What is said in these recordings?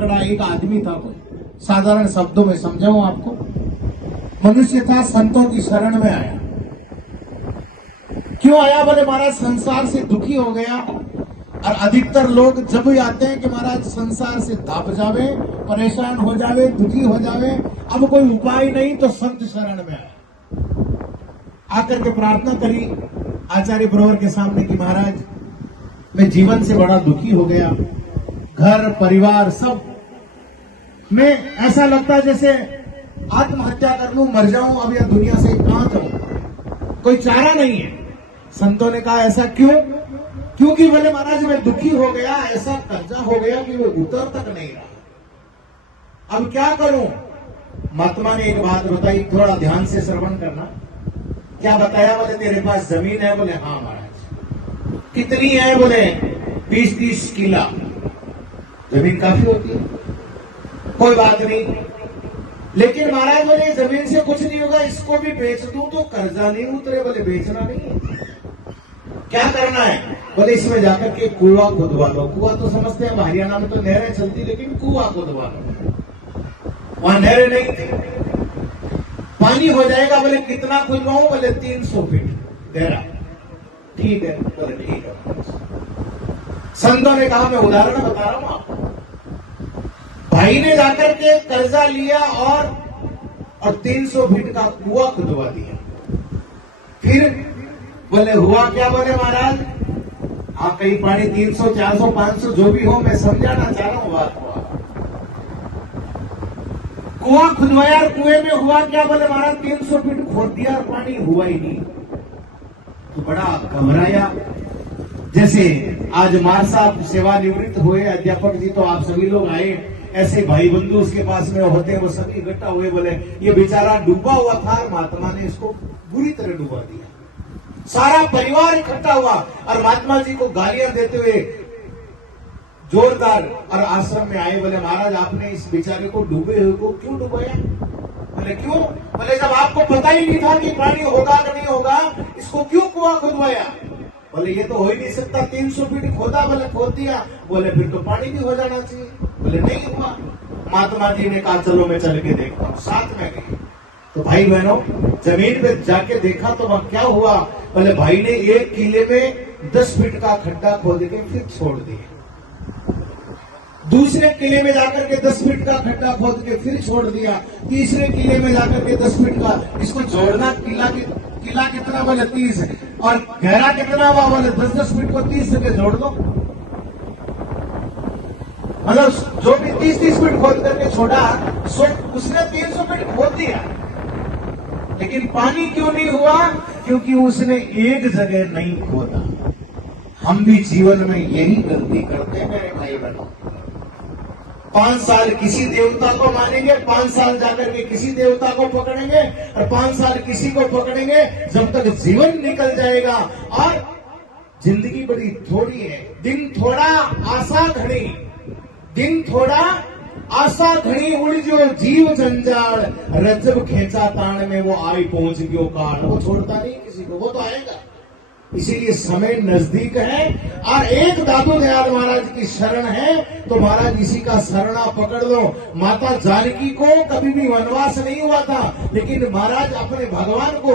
पकड़ा। एक आदमी था, कोई साधारण शब्दों में समझाऊं आपको, मनुष्य था, संतों की शरण में आया। क्यों आया? बोले महाराज संसार से दुखी हो गया। और अधिकतर लोग जब भी आते हैं कि महाराज संसार से दाप जावे, परेशान हो जावे, दुखी हो जावे, अब कोई उपाय नहीं, तो संत शरण में आया। आकर के प्रार्थना करी आचार्य ब्रोवर के सामने कि महाराज मैं जीवन से बड़ा दुखी हो गया, घर परिवार सब में ऐसा लगता है जैसे आत्महत्या कर लूं, मर जाऊं, अब यह दुनिया से कहां जाऊं, कोई चारा नहीं है। संतों ने कहा ऐसा क्यों? क्योंकि बोले महाराज मैं दुखी हो गया, ऐसा कर्जा हो गया कि वो उतर तक नहीं रहा, अब क्या करूं? महात्मा ने एक बात बताई, थोड़ा ध्यान से श्रवण करना। क्या बताया? बोले तेरे पास जमीन है? बोले हाँ महाराज। कितनी है? बोले 20-30 किला। जमीन काफी होती है, कोई बात नहीं, लेकिन महाराज बोले जमीन से कुछ नहीं होगा, इसको भी बेच दूं तो कर्जा नहीं उतरे। बोले बेचना नहीं है, क्या करना है? बोले इसमें जाकर के कुआं खुदवा लो। कुआं तो समझते हैं हरियाणा में तो नहरें चलती, लेकिन कुआं खुदवा लो। वहां नहरें नहीं थी, पानी हो जाएगा। बोले कितना खुदवाऊं? बोले 300 फीट गहरा। ठीक है, बोले ठीक है। संतों ने कहा मैं उदाहरण बता रहा हूं आपको। भाई ने जाकर के कर्जा लिया और 300 फीट का कुआं खुदवा दिया। फिर बोले हुआ क्या? बोले महाराज आप कहीं पानी 300, 400, 500 जो भी हो, मैं समझाना चाह रहा हूं बात को। कुआं खुदवाया और कुएं में हुआ क्या? बोले महाराज 300 फीट खोद दिया और पानी हुआ ही नहीं। तो बड़ा घबराया। जैसे आज मार साहब सेवानिवृत्त हुए अध्यापक जी, तो आप सभी लोग आए, ऐसे भाई बंधु उसके पास में होते हैं, वो सभी इकट्ठा हुए। बोले ये बेचारा डूबा हुआ था, महात्मा ने इसको बुरी तरह डुबा दिया। सारा परिवार इकट्ठा हुआ और महात्मा जी को गालियां देते हुए जोरदार और आश्रम में आए। बोले महाराज आपने इस बेचारे को डूबे हुए को क्यों डुबाया? बोले क्यों? बोले जब आपको पता ही नहीं था कि पानी होगा कि नहीं होगा, इसको क्यों कुआं खुदवाया? बोले ये तो हो ही नहीं सकता, 300 फीट खोदा। बोले खोद दिया। बोले फिर तो पानी भी हो जाना चाहिए। बोले नहीं हुआ। महात्मा जी ने कहा चलो मैं चल के देखता हूं। साथ में गए तो भाई बहनों जमीन पे जाके देखा तो वहां क्या हुआ? बोले भाई ने एक किले में 10 फीट का खड्डा खोद के फिर छोड़ दिया। दूसरे किले में जाकर के 10 फीट का खड्डा खोद के फिर छोड़ दिया। तीसरे किले में जाकर के 10 फीट का, इसको जोड़ना किला कितना? बोले 30। और गहरा कितना हुआ? बोले 10-10 फीट को 30 से जोड़ दो। मतलब जो भी 30-30 फीट खोद करके छोड़ा, उसने 300 फीट खोद दिया, लेकिन पानी क्यों नहीं हुआ? क्योंकि उसने एक जगह नहीं खोदा। हम भी जीवन में यही गलती करते हैं मेरे भाई बहनों। 5 साल किसी देवता को मानेंगे, 5 साल जाकर के किसी देवता को पकड़ेंगे और 5 साल किसी को पकड़ेंगे, जब तक जीवन निकल जाएगा। और जिंदगी बड़ी थोड़ी है, दिन थोड़ा आशा घड़ी, दिन थोड़ा आशा घड़ी उड़ जो जीव जंजाल, रजब खेचा ताण में वो आई पहुंच गयो काल। वो छोड़ता नहीं किसी को, वो तो आएगा। इसीलिए समय नजदीक है और एक दादू दयाल महाराज की शरण है, तो महाराज इसी का शरणा पकड़ लो। माता जानकी को कभी भी वनवास नहीं हुआ था, लेकिन महाराज अपने भगवान को,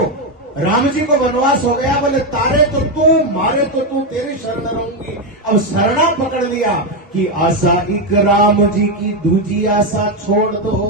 राम जी को वनवास हो गया। बोले तारे तो तू, मारे तो तू, तेरी शरण रहूंगी। अब शरणा पकड़ लिया कि आशा एक राम जी की, दूजी आशा छोड़ दो,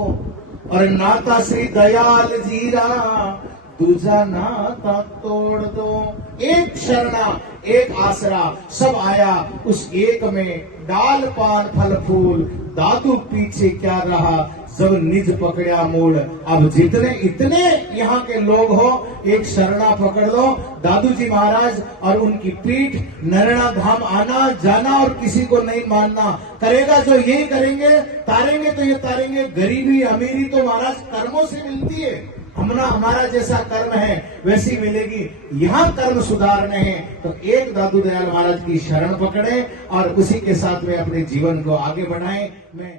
और नाता श्री दयाल जी रा, दूजा नाता तोड़ दो। एक शरणा, एक आसरा, सब आया उस एक में। डाल पान फल फूल, दादू पीछे क्या रहा, जब निज पकड़ा मूल। अब जितने इतने यहाँ के लोग हो, एक शरणा पकड़ लो। दादू जी महाराज और उनकी पीठ, नरना धाम आना जाना और किसी को नहीं मानना। करेगा जो यही करेंगे, तारेंगे तो ये तारेंगे। गरीबी अमीरी तो महाराज कर्मों से मिलती है, हमारा जैसा कर्म है वैसी मिलेगी। यहाँ कर्म सुधारने हैं तो एक दादू दयाल महाराज की शरण पकड़े और उसी के साथ में अपने जीवन को आगे बढ़ाएं। मैं